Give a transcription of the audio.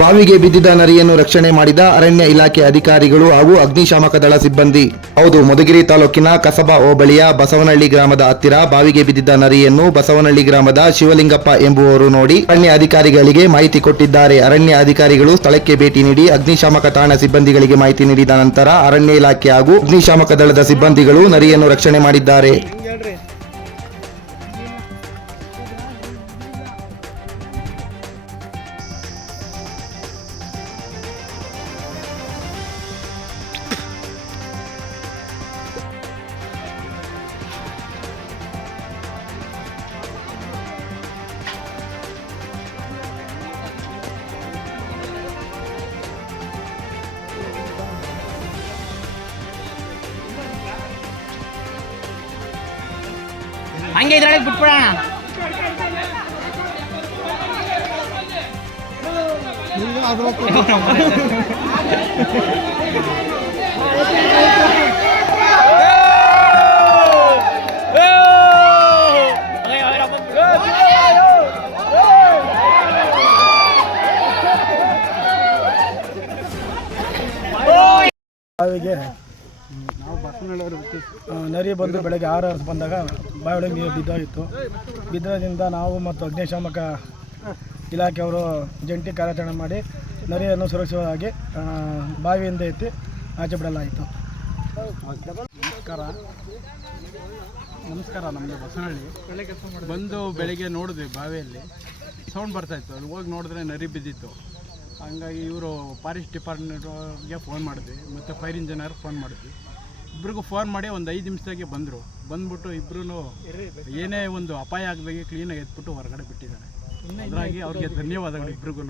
ಬಾವಿಗೆ ಬಿದ್ದಿದ್ದ ನರಿಯನ್ನು ರಕ್ಷಣೆ ಮಾಡಿದ ಅರಣ್ಯ ಇಲಾಖೆ ಅಧಿಕಾರಿಗಳು ಹಾಗೂ ಅಗ್ನಿಶಾಮಕ ದಳ ಸಿಬ್ಬಂದಿ. ಹೌದು, ಮಧುಗಿರಿ ತಾಲೂಕಿನ ಕಸಬಾ ಹೋಬಳಿಯ ಬಸವನಹಳ್ಳಿ ಗ್ರಾಮದ ಹತ್ತಿರ ಬಾವಿಗೆ ಬಿದ್ದಿದ್ದ ನರಿಯನ್ನು ಬಸವನಹಳ್ಳಿ ಗ್ರಾಮದ ಶಿವಲಿಂಗಪ್ಪ ಎಂಬುವವರು ನೋಡಿ ಅರಣ್ಯ ಅಧಿಕಾರಿಗಳಿಗೆ ಮಾಹಿತಿ ಕೊಟ್ಟಿದ್ದಾರೆ. ಅರಣ್ಯ ಅಧಿಕಾರಿಗಳು ಸ್ಥಳಕ್ಕೆ ಭೇಟಿ ನೀಡಿ ಅಗ್ನಿಶಾಮಕ ಠಾಣಾ ಸಿಬ್ಬಂದಿಗಳಿಗೆ ಮಾಹಿತಿ ನೀಡಿದ ನಂತರ ಅರಣ್ಯ ಇಲಾಖೆ ಹಾಗೂ ಅಗ್ನಿಶಾಮಕ ದಳದ ಸಿಬ್ಬಂದಿಗಳು ನರಿಯನ್ನು ರಕ್ಷಣೆ ಮಾಡಿದ್ದಾರೆ. ಹಂಗೆ ಇದ್ರೊಳಗೆ ಬಿಟ್ಬಿಡೋಣ. ಬಾವಿಗೆ ನಾವು ಬಸವನಹಳ್ಳಿಯವರು ನರಿ ಬಂದು ಬೆಳಗ್ಗೆ 6 ಬಂದಾಗ ಬಾವಿಯೊಳಗೆ ನೀರು ಬಿದ್ದೋಗಿತ್ತು. ಬಿದ್ದೋದ್ರಿಂದ ನಾವು ಮತ್ತು ಅಗ್ನಿಶಾಮಕ ಇಲಾಖೆಯವರು ಜಂಟಿ ಕಾರ್ಯಾಚರಣೆ ಮಾಡಿ ನರಿಯನ್ನು ಸುರಕ್ಷಿತವಾಗಿ ಬಾವಿಯಿಂದ ಎತ್ತಿ ಆಚೆ ಬಿಡಲಾಯಿತು. ನಮಸ್ಕಾರ. ನಮ್ಮದು ಬಸವನಹಳ್ಳಿ. ಬಂದು ಬೆಳಿಗ್ಗೆ ನೋಡಿದ್ವಿ, ಬಾವಿಯಲ್ಲಿ ಸೌಂಡ್ ಬರ್ತಾಯಿತ್ತು. ಅಲ್ಲಿ ಹೋಗಿ ನೋಡಿದ್ರೆ ನರಿ ಬಿದ್ದಿತ್ತು. ಹಂಗಾಗಿ ಇವರು ಫಾರೆಸ್ಟ್ ಡಿಪಾರ್ಟ್ಮೆಂಟ್ಗೆ ಫೋನ್ ಮಾಡಿದ್ವಿ, ಮತ್ತು ಫೈರ್ ಇಂಜಿನಿಯರ್ ಫೋನ್ ಮಾಡಿದ್ವಿ. ಇಬ್ರಿಗೂ ಫೋನ್ ಮಾಡಿ ಒಂದು 5 ನಿಮಿಷದಾಗೆ ಬಂದರು. ಬಂದ್ಬಿಟ್ಟು ಇಬ್ಬರೂ ಏನೇ ಒಂದು ಅಪಾಯ ಆಗದಾಗೆ ಕ್ಲೀನಾಗಿ ಎತ್ಬಿಟ್ಟು ಹೊರಗಡೆ ಬಿಟ್ಟಿದ್ದಾರೆ. ಹಾಗಾಗಿ ಅವ್ರಿಗೆ ಧನ್ಯವಾದಗಳು ಇಬ್ರಿಗೂ.